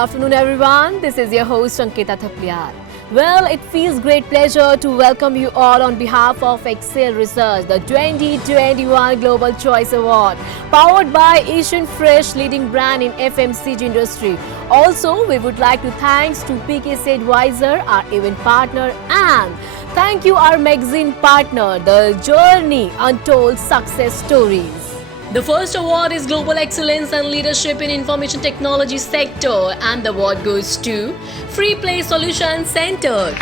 afternoon, everyone. This is your host, Ankita Thapliar. Well, it feels great pleasure to welcome you all on behalf of Excel Research, the 2021 Global Choice Award, powered by Asian Fresh, leading brand in FMCG industry. Also, we would like to thanks to PKC Advisor, our event partner, and thank you our magazine partner, The Journey Untold Success Stories. The first award is Global Excellence and Leadership in Information Technology sector, and the award goes to Free Play Solutions Center.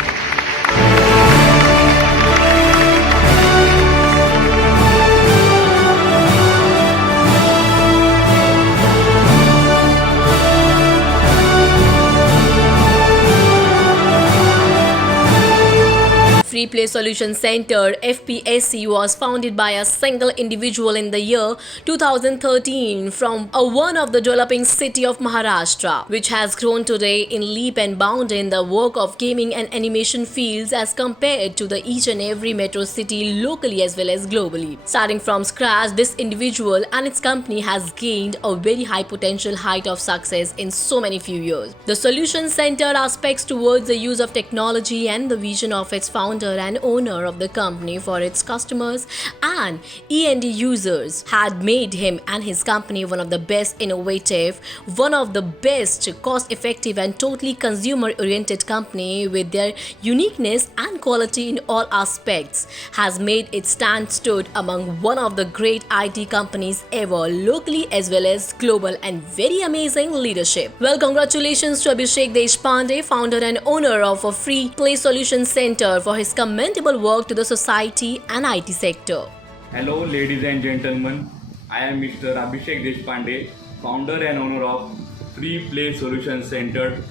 Free Play Solution Center (FPSC) was founded by a single individual in the year 2013 from one of the developing city of Maharashtra, which has grown today in leap and bound in the work of gaming and animation fields as compared to the each and every metro city locally as well as globally. Starting from scratch, this individual and its company has gained a very high potential height of success in so many few years. The Solution Center aspects towards the use of technology and the vision of its founder and owner of the company for its customers and E&D users had made him and his company one of the best innovative, one of the best cost-effective and totally consumer-oriented company with their uniqueness and quality in all aspects, has made it stand stood among one of the great IT companies ever locally as well as global, and very amazing leadership. Well, congratulations to Abhishek Deshpande, founder and owner of a Free Play Solution Center, for his commendable work to the society and IT sector. Hello ladies and gentlemen, I am Mr. Abhishek Deshpande, founder and owner of Free Play Solution Center,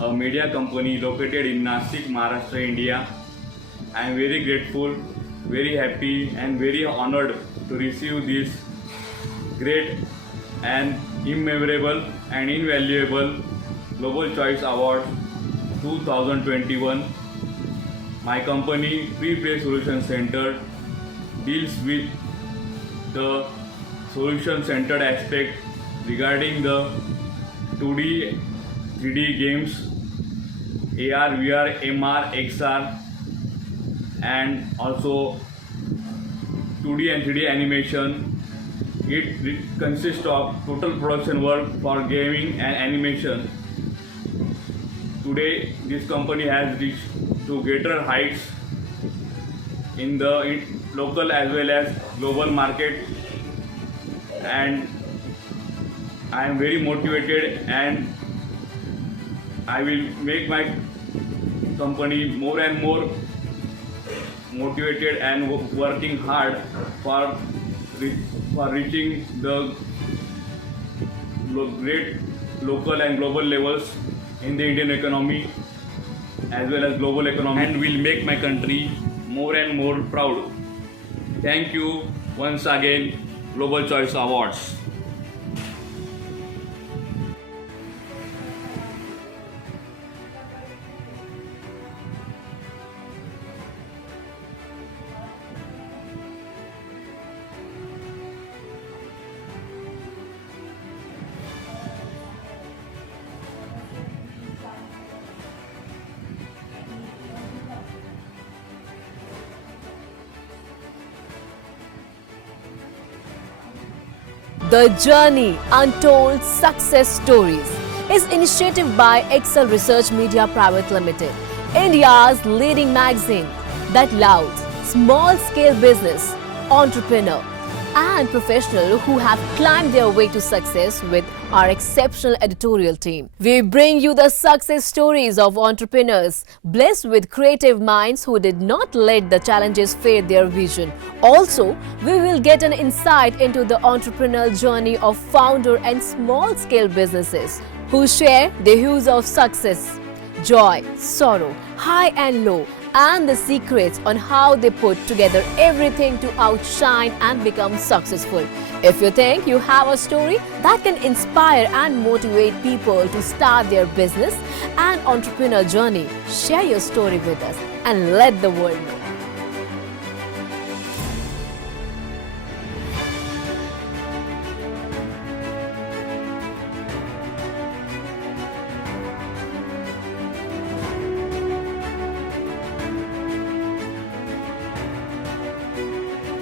a media company located in Nashik, Maharashtra, India. I am very grateful, very happy and very honored to receive this great and immemorable and invaluable Global Choice Award 2021. My company, Free Play Solution Center, deals with the solution-centered aspect regarding the 2D, 3D games, AR, VR, MR, XR, and also 2D and 3D animation. It consists of total production work for gaming and animation. Today, this company has reached to greater heights in the local as well as global market, and I am very motivated and I will make my company more and more motivated and working hard for reaching the great local and global levels in the Indian economy as well as global economy, and will make my country more and more proud. Thank you once again, Global Choice Awards. The Journey Untold Success Stories is initiative by Excel Research Media Private Limited, India's leading magazine that loves small-scale business, entrepreneur and professional who have climbed their way to success with our exceptional editorial team. We bring you the success stories of entrepreneurs blessed with creative minds who did not let the challenges fade their vision. Also, we will get an insight into the entrepreneurial journey of founder and small-scale businesses who share the hues of success, joy, sorrow, high and low, and the secrets on how they put together everything to outshine and become successful. If you think you have a story that can inspire and motivate people to start their business and entrepreneur journey, share your story with us and let the world know.